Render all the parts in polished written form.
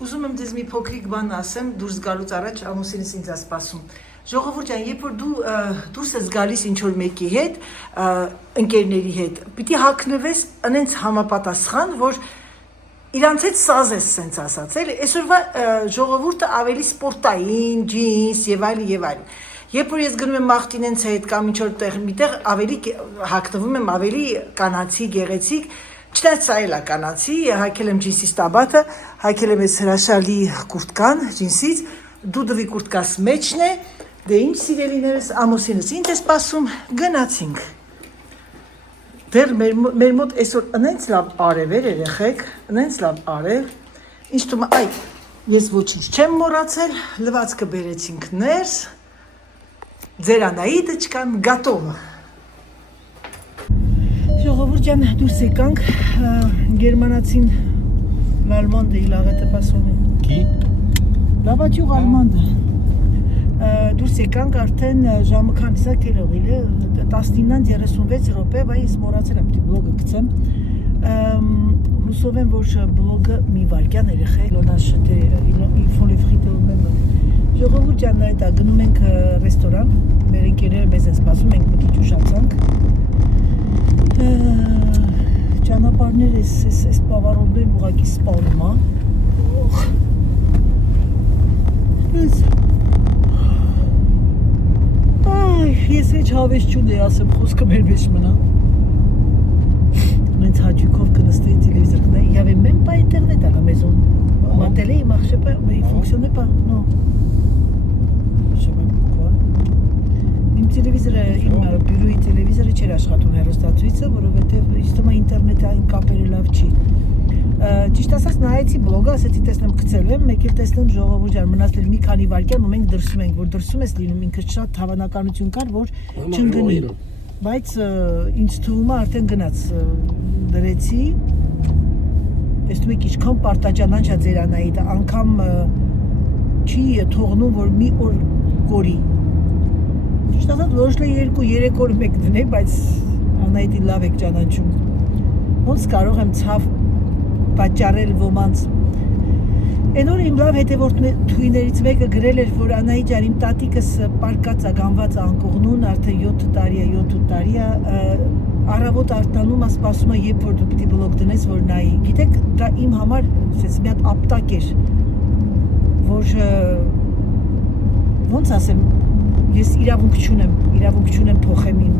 Ուզում եմ դες մի փոքրիկ բան ասեմ, դուրս գալուց առաջ ամուսինս ինձ է սպասում։ Ժողովուրդ ջան, երբ որ դու դուրս ես գալիս ինչ-որ մեկի հետ, ընկերների հետ, պիտի հագնվես այնց համապատասխան, որ իրանց հետ սազ ես սենց ասած, էլի, այսօրվա ժողովուրդը ավելի սպորտային, ջինս եւ այլն եւ այլն։ Երբ որ ես գնում եմ մաղթինենց հետ կամ ինչ-որ տեղ միտեղ ավելի հագնվում եմ ավելի կանացի, գեղեցիկ, չնայած սա էլ է կանացի, հագել եմ ջինսի ստաբաթը, հագել եմ այս հրաշալի կուրտկան ջինսից, դուդվի կուրտկաս մեջն է, դե ինչ սիրելիներս, ամուսինս ինձ է սպասում, գնացինք։ Դեռ մեր մոտ այսօր այնց լավ արև էր երեխեք, այնց լավ արև, ինչ թվում է, այ, ես ոչինչ չեմ մոռացել, լվացքը բերեցինք ներս, ձեր Անահիտը չկան, գատովը։ Ժողովուրդ ջան, դուրս եկանք, գերմանացին Լալմանդը իլաղետը պասոնի։ Qui? Լավաճյուղ Ալմանդը։ Դուրս եկանք արդեն ժամը քանիսա կերողիլ է, 19:36 րոպե, բայց ես մոռացել եմ դի բլոգը գցեմ։ Հուսով եմ, որ բլոգը մի վայրկյան երեխեք, լոնաշտե իլֆոլի ֆրիտը մեմ։ Ժողովուրդ ջան, այդ գնում ենք ռեստորան, մեր ընկերները մեզ են սպասում, մենք մի քիչ ուշացանք։ Ճանապարհները էս բավարարորեն ուղղակի սպառում է։ Ես հեչ հավես չունեի, ասեմ, խոսքը մեր մեջ մնա։ Մենք հաճույքով կնստեի տելևիզոր կնայի, il y avait même pas internet à la maison. Ma télé il marchait pas, mais il fonctionnait pas, non. Je sais pas pourquoi. Իմ տելևիզորը, իմ բյուրոյի տելևիզորը չէր աշխատում հեռուստացույցը, որովհետև ինձ թվում է ինտերնետային կապերը լավ չի։ Ճիշտ ասած նայեցի բլոգը, ասեցի տեսնեմ գցել եմ, մեկ էլ տեսնեմ ժողովուրդ ջան, մնացել մի քանի վայրկյան ու մենք դրսում ենք, որ դրսում ես լինում, ինքը շատ հավանականություն կար, որ չընկնի։ Բայց ինձ թվում է արդեն գնաց դրեցի։ Տեսնում եք ինչքան պարտաճանանչ է ձեր Անահիտը, անգամ չի թողնում, որ մի օր կորի։ Ճիշտ ասած ոչ թե 2-3 օր մեկ դնեք, բայց Անահիտի լավ եք ճանաչում։ Ոնց կարող եմ ցավ պատճառել ոմանց։ Այն օր իմ լավ հետևորդուհիներից մեկը գրել էր, որ Անահիտ ջան, իմ տատիկս պարկած է, գանված է անկողնուն, արդեն 7 տարի է, առավոտ արտանում է, սպասում է, երբ որ դու պիտի բլոգ դնես, որ նայի։ Գիտեք, դա իմ համար մի հատ ապտակ էր, որ ոնց ասեմ, ես իրավունք չունեմ փոխեմ իմ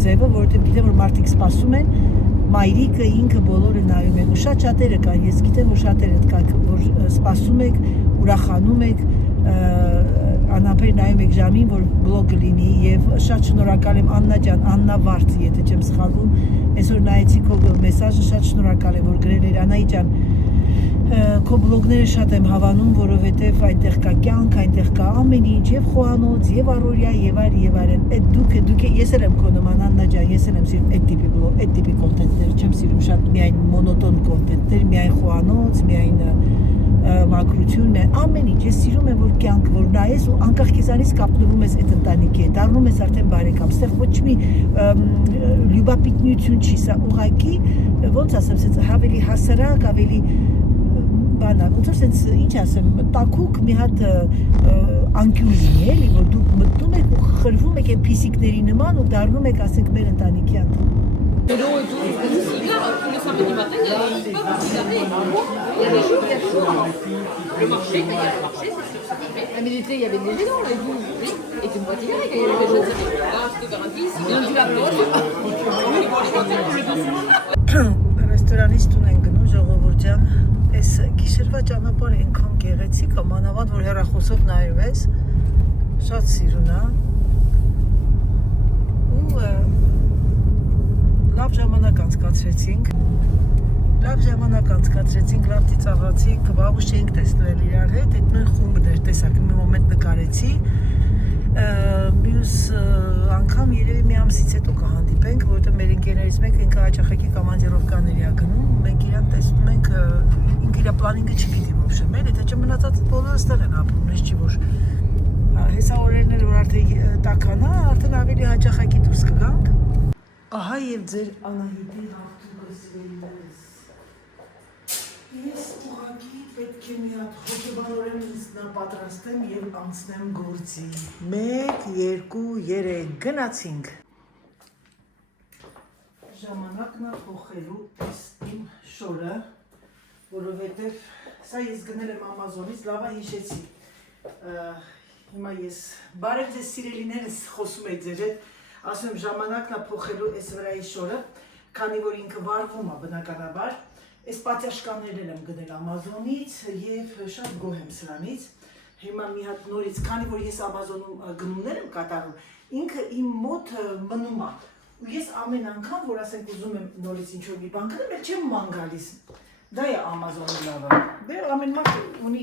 ձևը, որովհետև գիտեմ, որ մարդիկ սպասում են, մայրիկը ինքը բոլորը նայում են, ու շատ շատերը կան, ես գիտեմ, որ շատերը կան, որ սպասում եք, ուրախանում եք, անհապեր նայում եք ժամին, որ բլոգը լինի, եւ շատ շնորհակալ եմ Աննա ջան, Աննա Վարդ, եթե չեմ սխալվում, այսօր նայեցի քո մեսաժը, շատ շնորհակալ եմ, որ գրել էր Անահիտ ջան, քո բլոգները շատ եմ հավանում, որովհետև այնտեղ կա կյանք, այնտեղ կա ամեն ինչ, եւ խոհանոց, եւ առօրյա, եւ այլն, այդ դուք ես էլ եմ քո նման Աննա ջան, ես էլ եմ սիրում այդ տիպի բլոգ, այդ տիպի կոնտենտներ, չեմ սիրում շատ միայն մոնոտոն կոնտենտներ, միայն խոհանոց, միայն մակրություն, ամեն ինչ, ես սիրում եմ, որ կյանք, որ նայես ու անկախ քեզանից կապնվում ես այդ ընտանիքի հետ, դառնում ես արդեն բարեկամ, ստեղ ոչ մի լյուբապիտնություն չի, սա ուղղակի, ոնց ասեմ, սենց ավելի հասարակ, ավելի բանա, ոնց որ սենց, ինչ ասեմ, տաքուկ մի հատ անկյուն լինի, էլի, որ դուք մտնում եք ու խրվում եք այն փիսիկների նման ու դառնում եք, ասենք, մեր ընտանիքի անդամ։ De l'eau et tout, ici, là, tous les samedis matin, il y a des jours, il y a chaud. Le marché, quand il y a le marché, c'est sûr, c'est fermé. Mais l'été, il y avait des gens, les jours, oui. Et tu me vois dire, quand il y avait des gens, c'était là, je te garantis, si on dit la plage, oui, bon, les voitures pour le dessous. Ռեստորանից տուն են գնում, ժողովուրդ ջան, այս գիշերվա ճանապարհը այնքան գեղեցիկ է, մանավանդ որ հեռախոսով նայում ես, շատ սիրուն է։ Ու լավ ժամանակ անցկացրեցինք, լավ ծիծաղացինք, վաղուց չէինք տեսնել իրար հետ, այդ նույն խումբն էր, տեսակ, մի մոմենտ նկարեցի, մյուս անգամ երևի մի ամսից հետո կհանդիպենք, որովհետև մեր ընկերներից մեկը ինքը հաճախակի կոմանդիրովկաների է գնում, մենք իրան տեսնում ենք, ինքը իր պլանինգը չգիտի ոբշե մեր, եթե չմնացած բոլորը ստեղ են ապրում, ես չի որ հեսա օրերները, որ արդեն տաքանա, արդեն ավելի հաճախակի դուրս կգանք։ Ահա և ձեր Անահիտի հաղթուկը սիրելիներս։ Ես ուղղակի պետք է մի հատ հոգեբանորեն ինձ պատրաստեմ եւ անցնեմ գործի։ 1, 2, 3 գնացինք։ Ժամանակն է փոխելու իմ շորը, որովհետեւ սա ես գնել եմ Amazon-ից, լավա հիշեցի։ Հիմա ես բարև ձեզ սիրելիներս խոսում եք ձեր հետ, ասում եմ ժամանակն է փոխելու այս վրայի շորը, քանի որ ինքը վառվում է բնականաբար։ Այս պատյաշկաններն եմ գնել Amazon-ից եւ շատ գոհ եմ սրանից։ Հիմա մի հատ նորից, քանի որ ես Amazon-ում գնումներ եմ կատարում, ինքը իմ մոտ մնում է։ Ու ես ամեն անգամ, որ ասենք ուզում եմ նորից ինչ-որ մի բան գնել, չեմ ման գալիս։ Դա է Amazon-ի լավը։ Դե ամեն մարդ ունի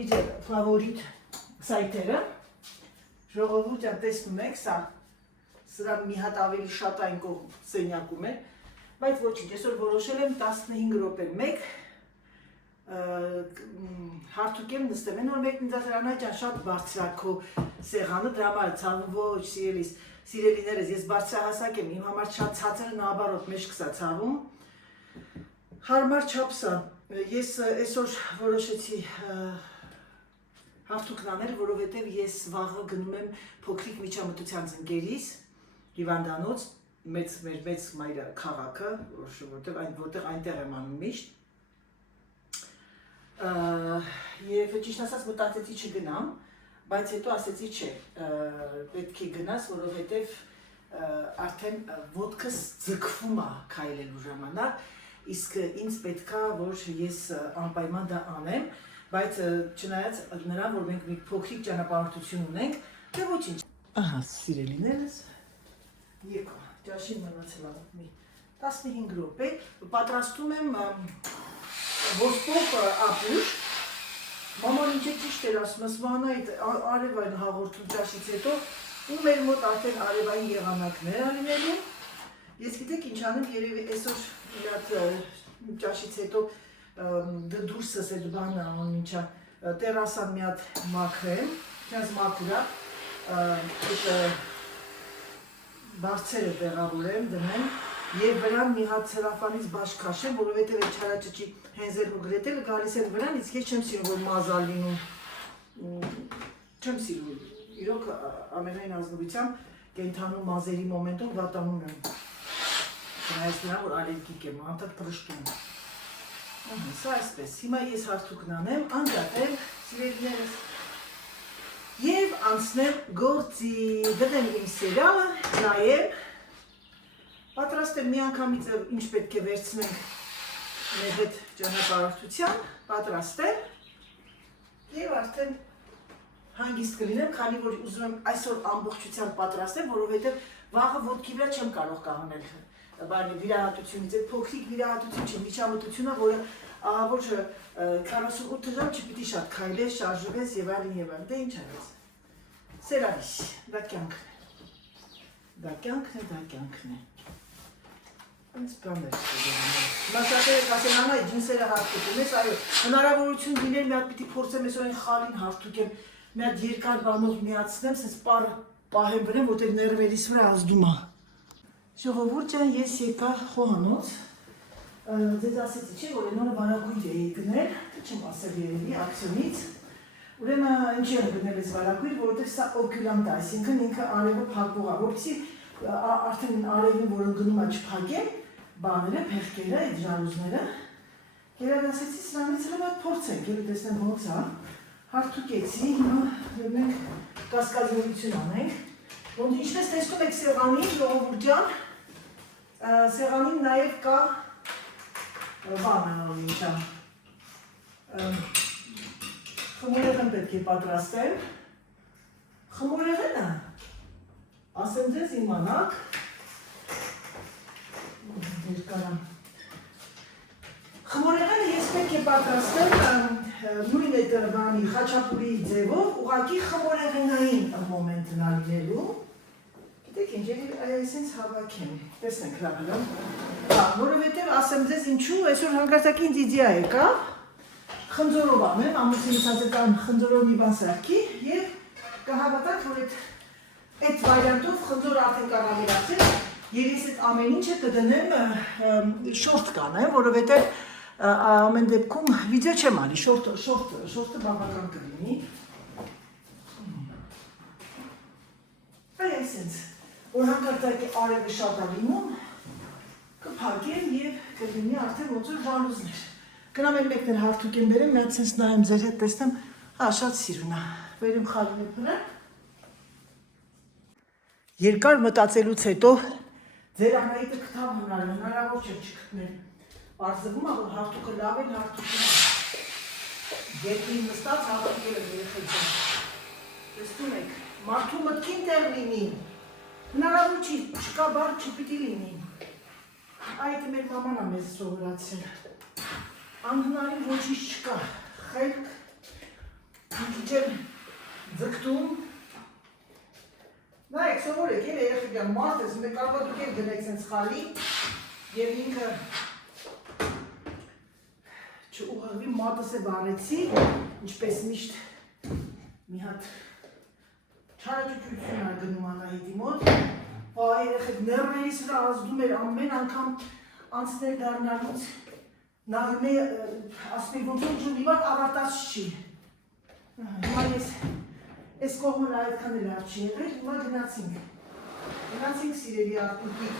իր ֆավորիտ սայթերը։ Ժողովուրդ ջան, տեսնում եք, սրա մի հատ ավելի շատ այն կողմ սենյակում է, բայց ոչինչ, այսօր որոշել եմ 15 րոպե մեկ հարթուկ եմ նստեմ, այն որ մեկն ինձ ասել Անա ջան, շատ բարձր է քո սեղանը, դրա համար ցավում ոչ սիրելիներս, ես բարձրահասակ եմ, իմ համար շատ ցածրը наоборот մեջք կսա ցավում։ Հարմար չափսա, ես այսօր որոշեցի հարթուկն անել, որովհետև ես վաղը գնում եմ փոքրիկ միջամտության ծնկերից, հիվանդանոց, մեր մեծ մայր քաղաքը, որտեղ այնտեղ եմ անում միշտ։ Եվ ճիշտ ասած մտածեցի չգնամ, բայց հետո ասեցի չէ, պետք է գնաս, որովհետև արդեն ոտքս ձգվում է քայլելու ժամանակ, իսկ ինձ պետքա, որ ես անպայման դա անեմ, բայց չնայած նրան, որ մենք մի փոքրիկ ճանապարհորդություն ունենք, դե ոչինչ։ Ահա, սիրելիներս, եկա, ճաշին մնացել է մի 15 րոպե, պատրաստում եմ ոսպով ապուշ, մաման ինչ է ճիշտ էր ասում, ասում այդ արևային հաղորդում ճաշից հետո, ու մեր մոտ արդեն արևային եղանակներ ալինելու, ես գիտեք ինչ անեմ, երևի այսօր իհատ ճաշից հետո դուրսս այդ բանը անում ինչա, տերասան մի հատ մաքրեմ, չանց մաքուրա, բարձերը տեղավորեմ, դնեմ, և վրան մի հատ սրաֆանից բաշ քաշեմ, որովհետև այդ չարաճճի հենզել ու գրետելը գալիս են վրան, իսկ ես չեմ սիրում, որ մազալ լինում, չեմ սիրում, իրոք ամենայն ազնվությամբ կենթանու մազերի մոմենտում վատանում եմ, չնայած նրան, որ ալերգիկ եմ, անդադ պրշտում եմ, սա այսպես, հիմա ես հարթուկն անեմ, անջատեմ, սիրելիներս, և անցնեմ գործի, դնեմ իմ սերիալը, նայեմ, պատրաստ եմ մի անգամից ինչ պետք է վերցնենք մեր հետ ճանապարհորդության, պատրաստ եմ և արդեն հանգիստ կլինեմ, քանի որ ուզում եմ այսօր ամբողջությամբ պատրաստեմ, որովհետև վաղը ոտքի վրա չեմ կարող կանգնել վիրահատությունից, այդ փոքրիկ վիրահատություն չէ, միջամտությունը, որը ոչ 48 ժամ չպիտի շատ քայլես, շարժվես եւ այլն, դե ինչ արած։ Սերավիշ, դա կյանքն է։ Այնց բաներ չգիտեմ։ Մասնակցերը կասեն Անա, ջինսերը հարթուկում ես, այո, հնարավորություն լինել մի հատ պիտի փորձեմ այսօր այն խալին հարթուկեմ, մի հատ երկար բանով միացնեմ, սենց պահեմ վրեմ, որտեղ ներվերիս վրա ազդում է։ Ժողովուրդ ջան, ես եկա խոհանոց, ձեզ ասեցի չէ, որ այն օրը վարագույր էի գնել, չեմ ասել երևի, ակցիոնից, ուրեմն ինչ եմ գնել ես վարագույր, որովհետև սա օկյուլանտ է, այսինքն ինքը արևը փակող է, որպեսզի արդեն արևին, որ ընկնում է չփակեմ, բաները, փեղկերը, այդ ժարուզները, երադասեցի սրանից հլը վատ փորձենք, ելի տեսնեմ ոնց է, հարթուկեցի, հիմա մենք կասկածություն անենք, ոնց ինչպես տեսնում եք սեղանին, ժողովուրդ ջան, սեղանին նաև կա բանը ինչա, խմորեղեն պետք է պատրաստեմ, խմորեղենը, ասեմ ձեզ իմանաք, խմորեղենը ես պետք է պատրաստեմ նույն այդ բանի խաչապուրի ձևով, ուղղակի խմորեղենային մոմենտն ալինելու, գիտեք ինչ, այսինց հավաքեմ, տեսնենք լավելում, որովհետև ասեմ ձեզ ինչու, այսօր հանկարծակի ինձ իդեա եկավ, խնձորով անեմ, ամուսինս ասեցան խնձորով մի բան սարքի և կհավատակ, որ այդ վարիանտով խնձորը արդեն կարավերացել և ես այդ ամեն ինչը կդնեմ շորտ կանեմ, որովհետև ամեն դեպքում վիդեո չեմ անի, շորտը բավական կլինի։ Այսինքն, որ հանկարծակի արևը շատ է լինում, կփակեմ եւ կլինի արդեն ոնց որ վանուզներ։ Գնամ եմ մեկներ հարթուկ եմ բերեմ, մի հատ sense նայեմ ձեր հետ տեսնեմ, շատ սիրուն է։ Վերեմ խալին վրա։ Երկար մտածելուց հետո ձեր Անահիտը գտավ հնարավոր չէ չգտնել։ Պարզվում է, որ հարթուկը լավ են, հարթուկը գետնին նստած հարթուկերը երեխեքին։ Տեսնում եք, մարդու մտքին տեղ լինի, հնարավոր չի, չկա բար չպիտի լինի։ Այդ մեր մաման է մեզ սովորացել։ Անհնարին ոչինչ չկա, խելք, մի քիչ եմ ձգտում։ Նայեք, սովորեք, երեխեքյան մարդ ես, մենք կարող դուք եք դնեք սենց խալի և ինքը չուղղվի մատս է բարեցի, ինչպես միշտ մի հատ չարաճուճություն ա գնում Անահիտի մոտ, երեխեք ներվերիս վրա ազդում էր ամեն անգամ անցնել դառնալուց նայում է, ասում է ոնց որ ջունի վար ավարտած չի։ Հիմա ես Այս կողմը այդքան էլ լավ չի եղել, հիմա գնացինք սիրելի արտուկիկ։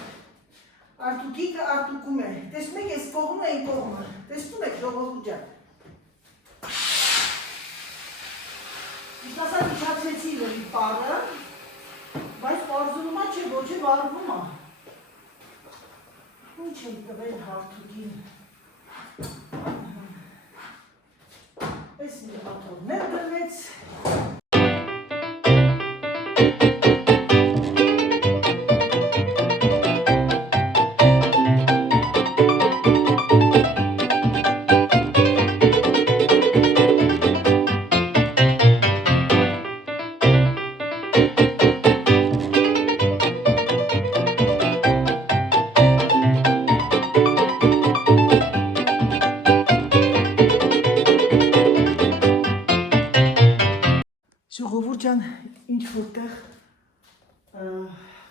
Արտուկիկը արտուկում է, տեսնում եք այս կողմը այն կողմը, տեսնում եք ժողովուրդ ջան։ Իսկ ասա միջացրեցի լրի պարը, բայց պարզումա չէ, ոչ է վարվում է։ Ինչ եմ տվել հարթուկին։ Այս մի հատորներ դրվեց։ Ժողովուրդ ջան, ինչ որտեղ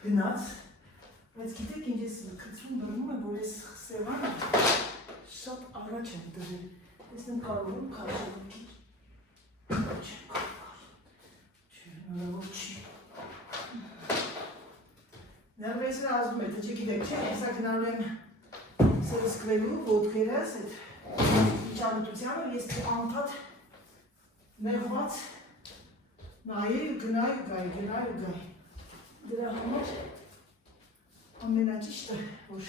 գնաց, բայց գիտեք ինչ ես կծում բռնում եմ, որ ես սևանը շատ առաջ եմ դրել, տեսնեմ կարող եմ քաշել քիչ, չեմ կարող, չի, ներվեսը ազդում է, թե չգիտեք չէ, հեսա գնալու եմ սրսկվելու ոտքերս, այդ միջամտությանը, ես անթատ նեղված նայել, գնայ, գայ։ Դրա համար ամենաճիշտը, որ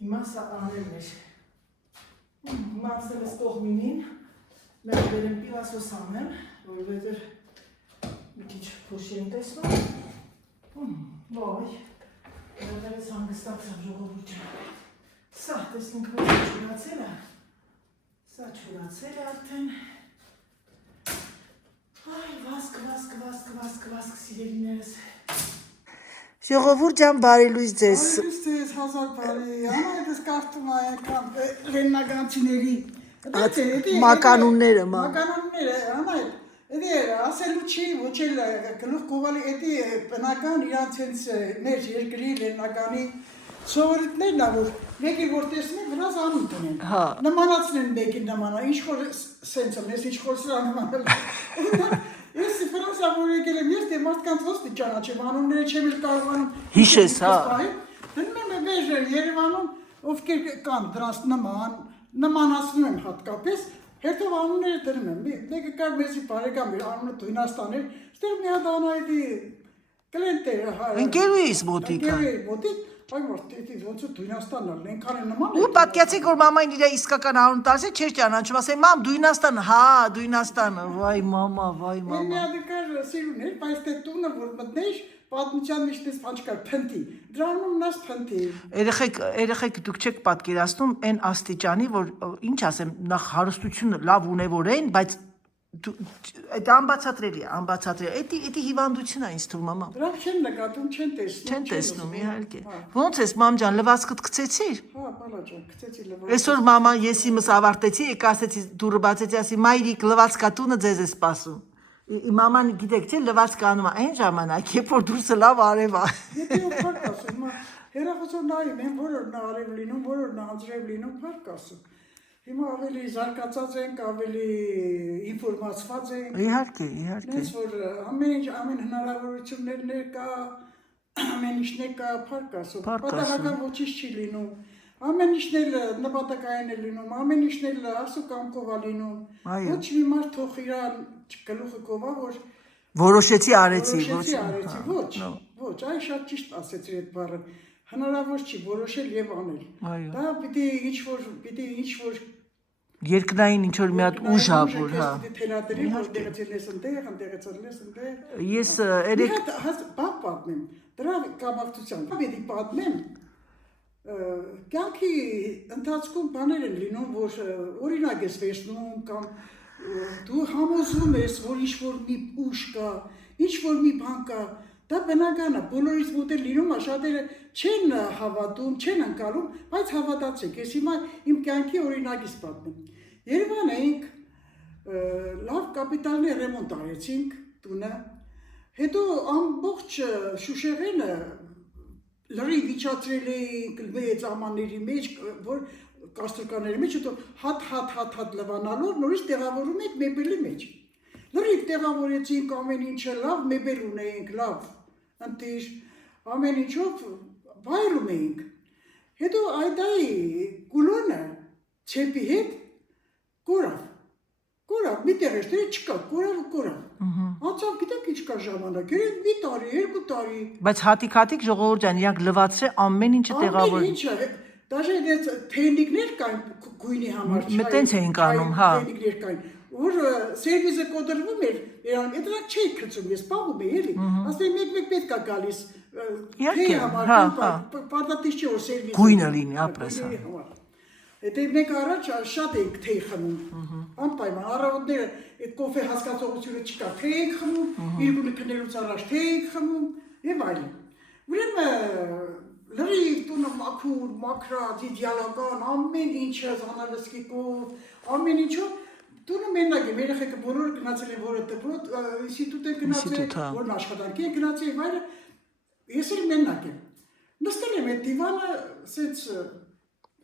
հիմա սա անելն էր։ Հիմա ասել ես կողմինին, մեր վերեմ պիվասոս անեմ, որովհետև մի քիչ փոշի եմ տեսնում։ Վայ, դեռ ես հանգստացա ժողովուրդ ջան։ Սա տեսնենք որ չորացել է։ Սա չորացել է արդեն։ Այ, վասկ, սիրելիներս։ Ժողովուրդ ջան, բարի լույս ձեզ։ Բարի լույս ձեզ, հազար բարի, անայդս կարդում այնքան լեննագանցիների Մականունները, անայդ, էդի ասելու չի, ոչ էլ գլուխ կողալի, էդի բնական իրանց հենց մեր երկրի լեննագանի սովորիտներն ա, որ մեկի որ տեսնեն, վրազ անում տնեն, նմանացնեն մեկին նմանա, ինչ խոր սենց եմ, ես ինչ խոր սրա նմանալ, ես վրազա որ եկել եմ, ես դե մարդկանց ոստի ճանաչեմ, անունները չեմ էլ կարողանում, հիշես, դնում եմ վեժեր Երևանում, ովքեր կան դրանց նմանացնում եմ հատկապես, հետով անունները դնում եմ, մեկը կար մեզի բարեկամ էր, անունը Դույնաստան էր, ստեղ մի հատ Անահիտի կլենտ էր, ընկերուիս մոտիկ, Այ մարդ, ոնց է Դույնաստանն ալ, ենքան է նման է։ Ու պատկացեք, որ մամային իր իսկական անուն տալիս է, չէր ճանաչում, ասել մամ Դույնաստան, հա, Դույնաստանը, վայ մամա։ Մի հատ կար սիրուն էր, բայց դե տունը որ մտնեիր, պատմության մեջ դες բան չկար, փնտի։ Դրանում նաս փնտի։ Երեխեք դուք չեք պատկերացնում այն աստիճանի, որ ինչ ասեմ, նախ հարստությունը լավ ունևորեն, բայց այդ անբացատրելի է, էդի հիվանդություն է ինձ թվում, մամա։ Դրանք չեն նկատում, չեն տեսնում։ Չեն տեսնում, իհարկե։ Ոնց ես, մամ ջան, լվացքդ գցեցիր։ Հա, բալա ջան, գցեցի լվացքը։ Այսօր մամա ես իմս ավարտեցի, եկա ասեցի դուրը բացեցի, ասի մայրիկ լվացքատունը ձեզ է սպասում։ Մաման գիտեք չէ, լվացքը անում է այն ժամանակ, երբ որ դուրսը լավ արև է։ Եթե ու փառք ասում, հերախոսով նայում են, որ օրն արև լինում, որ օրն անձրև լինում, փառք ասում։ Հիմա ավելի զարգացած ենք, ավելի ինֆորմացված ենք։ Իհարկե, իհարկե։ Ես որ ամեն հնարավորություններն կա, ամեն ինչն կա, փառք Աստծո։ Պատահական ոչինչ չի լինում։ Ամեն ինչն էլ նպատակային է լինում, ամեն ինչն էլ Աստծո կամքով է լինում։ Ոչ մի մարդ թող իրան գլուխը կովա, որ որոշեցի արեցի, ոչ, այ շատ ճիշտ ասեցի այդ բառը։ Հնարավոր չի որոշել եւ անել։ Դա պիտի ինչ-որ երկնային ինչ-որ մի հատ ուժ ա, որ հա։ Թերադրի, որտեղից ես ընդեղ, ընդեղից ես ընդեղ։ Ես երեք բաղ պատմեմ, դրա կապակցությամբ պիտի պատմեմ։ Կյանքի ընթացքում բաներ են լինում, որ օրինակ ես վերցնում կամ դու համոզվում ես, որ ինչ-որ մի ուժ կա, ինչ-որ մի բան կա, դա բնական է, բոլորից մոտ էլ լինում է, շատերը չեն հավատում, չեն ընկալում, բայց հավատացեք, ես հիմա իմ կյանքի օրինակից պատմեմ։ Երևան էինք, լավ կապիտալներ ռեմոնտ արեցինք տունը, հետո ամբողջ Շուշեղենը լրի վիճացրել էինք մեծ ամանների մեջ, որ կաստրկանների մեջ, հետո հատ լվանալով նորից տեղավորում ենք մեբելի մեջ։ Լրիվ տեղավորեցինք ամեն ինչը լավ, մեբել ունեինք, լավ, ընտիր, ամեն ինչով վայրում էինք։ Հետո այդայի գուլոնը չեպի հետ կորավ, մի տեղ էր, չկա, կորավ։ Անցավ գիտեք ինչ կա ժամանակ, երեք մի տարի, 2 տարի։ Բայց հատիկ ժողովուրդ ջան, իրանք լվացրե ամեն ինչը տեղավոր։ Ամեն ինչը, դաժե այդ թեյնիկներ կային գույնի համար, Տենց էինք անում, հա։ Թեյնիկներ կային, որ սերվիզը կոտրվում էր, դրանք չէի գցում, ես պահում էի, էլի, ասում մեկ պետք է գալիս, թեյի համար, պարտադիր չէ որ սերվիզը գույնը լինի, ապրես։ Եթե մեկ առաջ շատ էինք թեյ խմում, անպայման, առավոտները այդ կոֆե հասկացողությունը չկա, թեյ էինք խմում, երկու քնելուց առաջ թեյ էինք խմում եւ այլն։ Ուրեմն լրիվ տունը մաքուր, մաքրած, իդեալական, ամեն ինչը զանալսկիկով, ամեն ինչով տունը մենակ եմ, երեխեքը բոլորը գնացել են որը դպրոց, ինստիտուտ են գնացել, որն աշխատանքի են գնացել եւ այլն։ Ես էլ մենակ եմ։ Նստել եմ այդ դիվանը, ասեց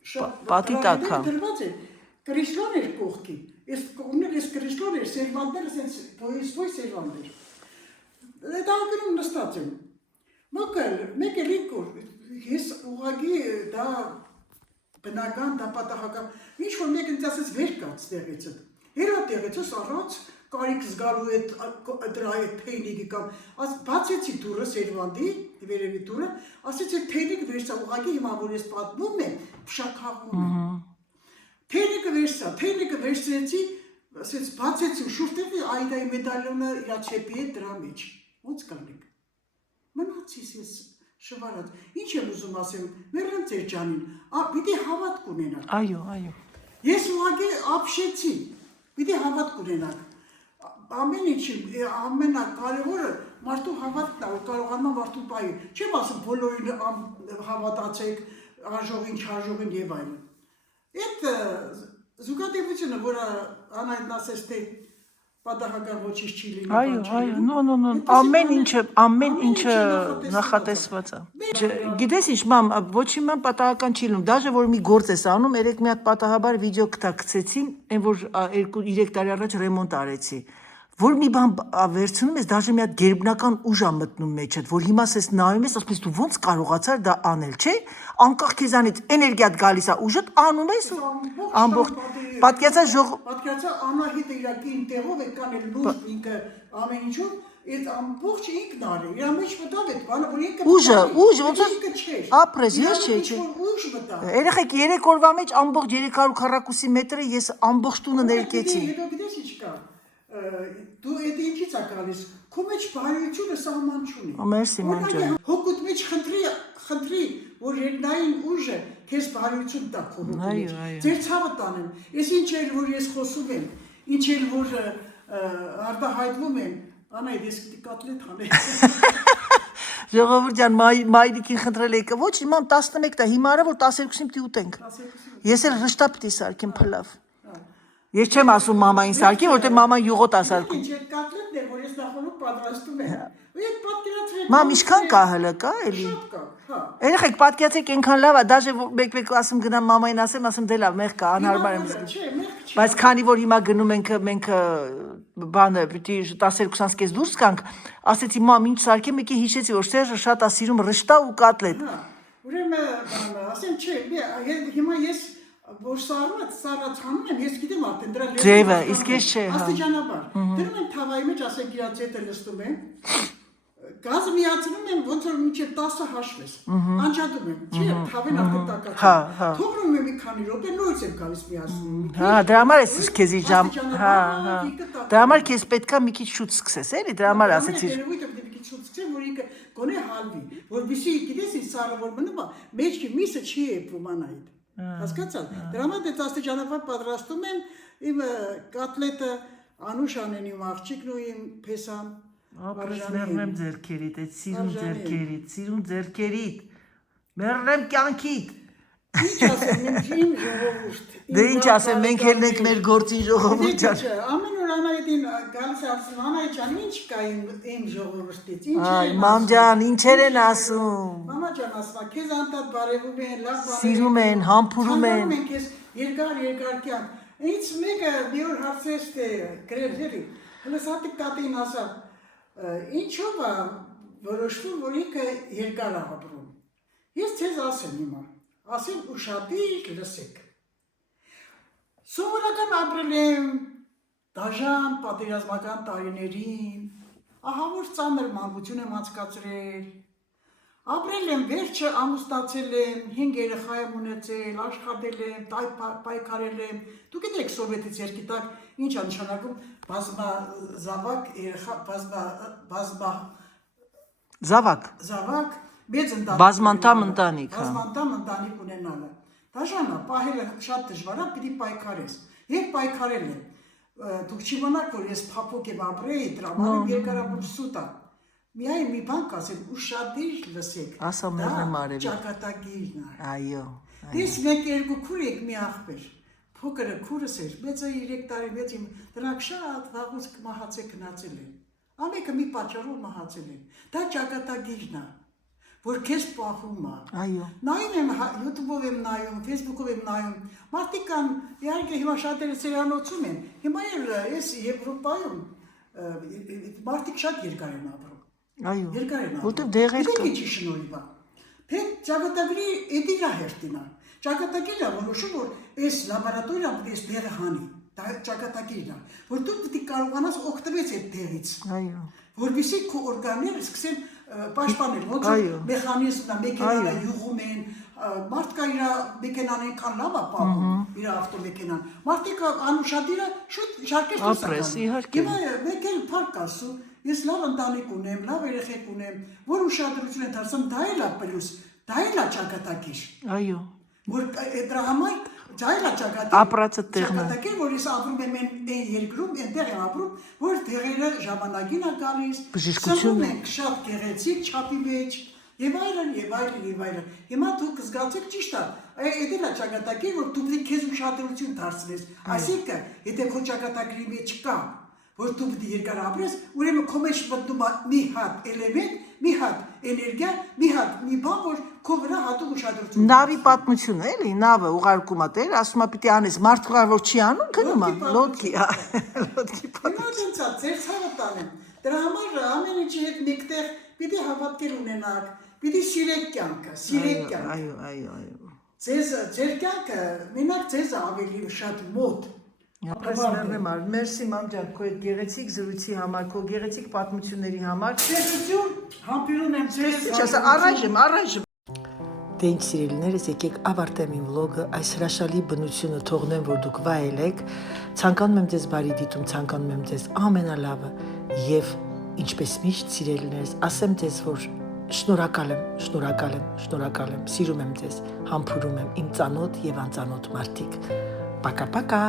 Պատիտակ հա։ Դրված է, կրիսլոն էր կողքի, ես կողմներ ես կրիսլոն էր, սերվանդները սենց ոյ սերվանդեր։ Այդ անկնում նստած եմ։ Մեկ էլ ինքոր, ես ուղղակի դա բնական, դա պատահական, ինչ-որ մեկ ինձ ասեց վեր կաց տեղիցդ։ Երա տեղիցս առած կարիք զգալու դրա այդ թեյնիկի կամ բացեցի դուրը սերվանդի, վերևի դուրը, ասեց այդ թեյնիկը վերցա, ուղղակի հիմա որ ես պատմում եմ, փշակաղում եմ։ Թեյնիկը վերցրեցի, ասեց բացեցի, շուրտեղի այդայի մեդալյոնը իրա չեպի է դրա մեջ, ոնց կանենք։ Մնացիս ես շվարած, ինչ եմ ուզում ասեմ, մերրեմ ձեր ջանին, պիտի հավատք ունենաք։ Այո։ Ես ուղղակի ապշեցի, պիտի հավատք ունենաք։ Ամեն ինչի ամենակարևորը մարդու հավատքն է, որ կարողանում է մարդու պահի։ Չեմ ասում բոլորին հավատացեք, արժողին, չարժողին եւ այլն։ Այդ զուգադիպությունը, որը Անահիտն ասեց, թե պատահական ոչինչ չի լինում։ Այո, ամեն ինչը նախատեսված է։ Գիտես ինչ, մամ, ոչինչ ման պատահական չի լինում, դաժե որ մի գործ ես անում, երեք մի հատ պատահաբար վիդեո կտակցեցին, այն որ 2-3 տարի առաջ ռեմոնտ արեցի։ Որ մի բան վերցնում ես, դաժե մի հատ գերբնական ուժ ա մտնում մեջդ, որ հիմա ես նայում ես, ասես դու ոնց կարողացար դա անել, չէ՞։ Անկախ քեզանից էներգիատ գալիս է, ուժդ անում ես ու ամբողջ պատկերացա Անահիտը իր կին տեղով է կանել լուրջ ինքը ամեն ինչով, այդ ամբողջ ինքն արի, իր մեջ մտավ այդ բանը, որ ինքը ուժը, ոնց չէր։ ապրես, ես չէ։ Ուժ մտավ։ Երեխեք 3 օրվա մեջ ամբողջ 300 քառակուսի մետրը ես ամբողջ տունը ներկեցի։ Հետո գիտես ինչ կա։ Դու այդ ինչից է գալիս, քո մեջ բարիությունը սահման չունի։ Մերսի մամջան։ Հոգուտ մեջ խնդրի, որ երկնային ուժը քեզ բարիություն տա քո հոգու մեջ։ Ձեր ցավը տանեմ։ Ես ինչ էլ որ ես խոսում եմ, ինչ էլ որ արտահայտվում եմ, Անահիտ ես կատլետ անեմ։ Ժողովուրդ ջան, մայրիկին խնդրել եք, ոչ, իմ 11 տա, հիմա արա որ 12-ին պիտի ուտենք։ Ես էլ ռշտա պիտի սարքեմ փլավ։ Ես չեմ ասում մամային սարքի, որտեղ մաման յուղոտ է սարքում։ Ինչ այդ կատլետն է, որ ես նախորդ պատրաստում եմ։ Այդ պատկերացրեք։ Մամ, ինչքան կա հələ կա էլի։ Շատ կա, հա։ Երեխեք պատկերացրեք այնքան լավ է, դաժե մեկ ասում գնամ մամային ասեմ դե լավ, մեղ կա, անհարմար եմ զգում։ Չէ, մեղք չի։ Բայց քանի որ հիմա գնում ենք մենք բանը պիտի 12:30-ից դուրս գանք, ասեցի մամ, ինչ սարքեմ, եկի հիշեցի, որ Սերժը շատ է սիրում ռշտա ու կատլետ։ Հա, ուրեմն ասեմ, չէ, հիմա ես որ սառացանում եմ, ես գիտեմ արդեն դրա Ձևը, իսկ ես չէ, հա։ Աստիճանաբար։ Դնում եմ թավայի մեջ, ասենք իրա ձետը լստում եմ, գազը միացնում եմ, ոնց որ մինչև 10-ը հաշվես, անջատում եմ, չէ, թավեն արդեն տակացում, թողնում եմ մի քանի րոպե, նույնց եմ գալիս միացնում։ Հա, դրա համար ես քեզի ժամ, հա, դրա համար քեզ պետքա մի քիչ շուտ սկսես, էլի, դրա համար ասեցի։ Որ ինքը գոնե հալվի, որովհետեւ գիտես ինչ սառը որ մնում է, մեջքի միսը չի եփում անայդ։ Հասկացա՞լ։ Դրա համար դե աստիճանաբար պատրաստում եմ իմ կատլետը Անուշ անեն իմ աղջիկն ու իմ փեսան։ Ապրես մեռնեմ ձերքերիդ, այդ սիրուն ձերքերիդ։ Մեռնեմ կյանքիդ։ Ինչ ասեմ, իմ ժողովուրդ։ Դե ինչ ասեմ, մենք էլ ենք մեր գործին ժողովուրդ ջան։ Ամեն օր Անայդին գալիս ասում, Անայ ջան, ինչ կա իմ ժողովրդից, ինչ Այ մամ ջան, ինչեր են ասում։ Մամա ջան ասում, քեզ անտած բարևում են, լավ բաներ։ Սիրում են, համբուրում են։ Ցանկանում են քեզ երկար կյանք։ Ինձ մեկը մի օր հարցրեց թե գրել էլի։ Հələ սատիկ տատին ասա, ինչով է որոշվում, որ ինքը երկար է ապրում։ Ես ձեզ ասեմ հիմա, ասեմ ուշադիր լսեք։ Սովորական ապրել եմ դաժան պատերազմական տարիներին, ահա որ ծանր մանկություն եմ անցկացրել։ Ապրել եմ, վերջը ամուսնացել եմ, 5 երեխա եմ ունեցել, աշխատել եմ, պայքարել եմ։ Դուք գիտեք սովետից երկի տակ ինչ է նշանակում բազմազավակ երեխա, զավակ, մեծ ընտանիք։ Բազմանդամ ընտանիք, հա։ Բազմանդամ ընտանիք ունենալը։ Դաժանը պահելը շատ դժվար է, պիտի պայքարես։ Եվ պայքարել եմ։ Դուք չիմանաք, որ ես փափուկ եմ ապրեի, տրամադրում երկարաբույր սուտ է։ Միայն մի բան կասեմ, ուշադիր լսեք։ Ասա մեռնեմ արևի։ Ճակատագիրն է։ Այո։ Դες մեկ երկու քուր եք մի աղբեր։ Փոքրը քուրս էր, մեծը 3 տարի մեծ իմ դրանք շատ վաղուց մահացել գնացել են։ Ամեկը մի պատճառով մահացել են։ Դա ճակատագիրն է, որ քեզ պահում է։ Այո։ Նայում եմ YouTube-ով եմ նայում, Facebook-ով եմ նայում։ Մարդիկ կան, իհարկե հիմա շատերը սերանոցում են։ Հիմա էլ ես Եվրոպայում մարդիկ շատ երկար են ապրում։ Այո։ Երկար են ապրում։ Որտեվ դեղեր կա։ Ինչի շնորհիվ է։ Թե ճակատագրի էդիրա հերթինա։ Ճակատագիրը որոշում որ այս լաբորատորիան պետք է դեղը հանի։ Դա ճակատագիրն է, որ դու պետք է կարողանաս օգտվել այդ դեղից։ Այո։ Որովհետեւ քո օրգանները սկսեն պաշտպանել, ոնց որ մեխանիզմն է, մեքենան յուղում են, մարդկա իր մեքենան այնքան լավ է պահում, իր ավտոմեքենան։ Մարդիկ անուշադիրը շուտ շարքես դուրս ապրես, իհարկե։ Հիմա մեկ էլ փառք ասու, ես լավ ընտանիք ունեմ, լավ երեխեք ունեմ, որ ուշադրություն եմ դարձնում, դա էլ է պլյուս, դա էլ է ճակատագիր։ Այո։ Որ դրա համար դա էլ է ճակատագիր։ Ապրածը տեղն է։ Ճակատագիր, որ ես ապրում եմ այն երկրում, այնտեղ եմ ապրում, որ դեղերը ժամանակին է գալիս, Բժշկությունը ենք շատ գեղեցիկ չափի մեջ, եւ այլն։ Հիմա դուք զգացեք ճիշտ է, այդ էլ է ճակատագիր, որ դու պետք է քեզ ուշադրություն դարձնես։ Այսինքն, եթե քո ճակատագրի մեջ կա, որ դու պետք է երկար ապրես, ուրեմն քո մեջ մտնում է մի հատ էլեմենտ, մի հատ էներգիա, մի հատ մի բան, որ քո վրա հատուկ ուշադրություն։ Նավի պատմությունը էլի, նավը ուղարկում է դեր, ասում է պիտի անես, մարդը որ չի անում, գնում է, լոդկի, լոդկի պատմություն։ Հիմա ձեր ցավը տանեմ։ Դրա համար ամեն ինչի հետ մեկտեղ պիտի հավատքել ունենաք, պիտի սիրեք կյանքը, սիրեք կյանքը։ Այո։ Ձեր կյանքը մենակ ձեզ ավելի շատ մոտ։ Ապրես մեռնեմ արդ, մերսի մամ ջան, քո այդ գեղեցիկ զրույցի համար, քո գեղեցիկ պատմությունների համար։ Շեշտություն, համբերում եմ ձեզ։ Առայժմ։ Դե ինչ սիրելիներս, եկեք ավարտեմ իմ վլոգը, այս հրաշալի բնությունը թողնեմ, որ դուք վայելեք, ցանկանում եմ ձեզ բարի դիտում, ցանկանում եմ ձեզ ամենալավը եւ ինչպես միշտ սիրելիներս, ասեմ ձեզ, որ շնորհակալ եմ, սիրում եմ ձեզ, համբուրում եմ իմ ծանոթ եւ անծանոթ մարդիկ։ Պակա-պակա։